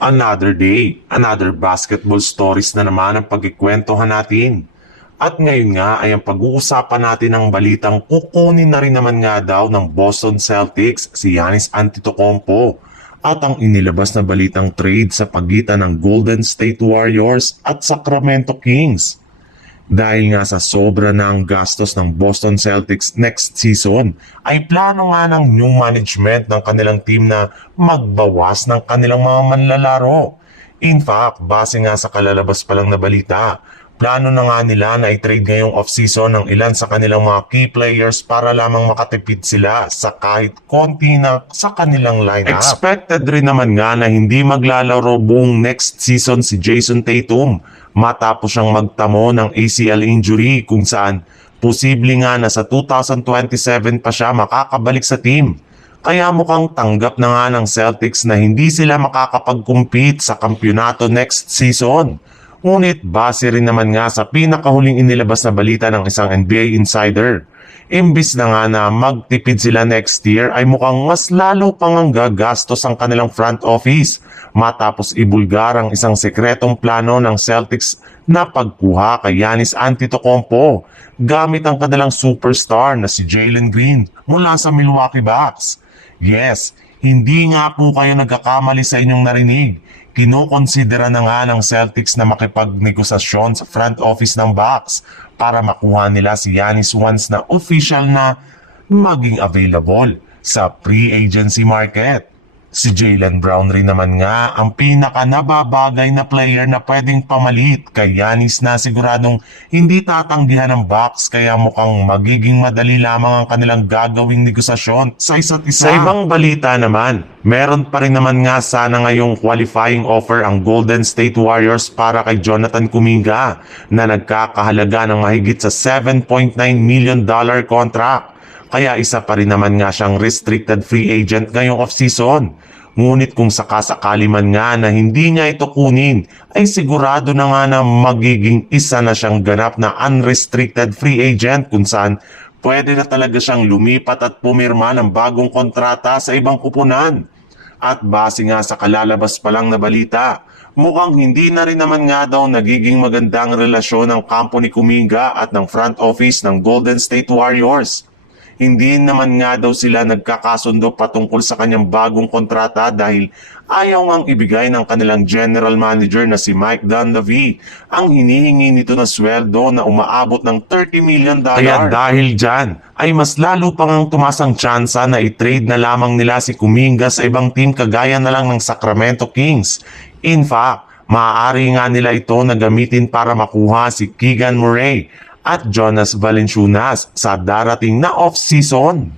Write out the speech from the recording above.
Another day, another basketball stories na naman ang pagkikwentuhan natin. At ngayon nga ay ang pag-uusapan natin ang balitang kukunin na rin naman nga daw ng Boston Celtics si Giannis Antetokounmpo at ang inilabas na balitang trade sa pagitan ng Golden State Warriors at Sacramento Kings. Dahil nga sa sobra ng gastos ng Boston Celtics next season, ay plano nga ng new management ng kanilang team na magbawas ng kanilang mga manlalaro. In fact, base nga sa kalalabas pa lang na balita, plano na nga nila na i-trade ngayong off-season ng ilan sa kanilang mga key players para lamang makatipid sila sa kahit konti na sa kanilang lineup. Expected rin naman nga na hindi maglalaro buong next season si Jason Tatum matapos siyang magtamo ng ACL injury kung saan posible nga na sa 2027 pa siya makakabalik sa team. Kaya mukhang tanggap na nga ng Celtics na hindi sila makakapag-compete sa kampyonato next season. Ngunit base rin naman nga sa pinakahuling inilabas na balita ng isang NBA insider, imbis na nga na magtipid sila next year ay mukhang mas lalo pang ang gagastos ang kanilang front office matapos ibulgar ang isang sekretong plano ng Celtics na pagkuha kay Giannis Antetokounmpo gamit ang kanilang superstar na si Jalen Green mula sa Milwaukee Bucks. Yes, hindi nga po kayo nagkakamali sa inyong narinig. Kinokonsidera na nga ng Celtics na makipagnegosasyon sa front office ng Bucks para makuha nila si Giannis once na official na maging available sa free agency market. Si Jaylen Brown rin naman nga ang pinaka nababagay na player na pwedeng pamalit kay Giannis na siguradong hindi tatanggihan ng Bucks kaya mukhang magiging madali lamang ang kanilang gagawing negosasyon sa isa't isa. Sa ibang balita naman, meron pa rin naman nga sana ngayong qualifying offer ang Golden State Warriors para kay Jonathan Kuminga na nagkakahalaga ng mahigit sa $7.9 million contract. Kaya isa pa rin naman nga siyang restricted free agent ngayong off-season. Ngunit kung sakasakali man nga na hindi niya ito kunin, ay sigurado na nga na magiging isa na siyang ganap na unrestricted free agent kung saan pwede na talaga siyang lumipat at pumirma ng bagong kontrata sa ibang kupunan. At base nga sa kalalabas pa lang na balita, mukhang hindi na rin naman nga daw nagiging magandang relasyon ng kampo ni Kuminga at ng front office ng Golden State Warriors. Hindi naman nga daw sila nagkakasundo patungkol sa kanyang bagong kontrata dahil ayaw ngang ibigay ng kanilang general manager na si Mike Dunleavy ang hinihingi nito na sweldo na umaabot ng $30 million. Kaya dahil dyan ay mas lalo pang ang tumasang tsansa na i-trade na lamang nila si Kuminga sa ibang team kagaya na lang ng Sacramento Kings. In fact, maaari nga nila ito na gamitin para makuha si Keegan Murray at Jonas Valanciunas sa darating na off-season.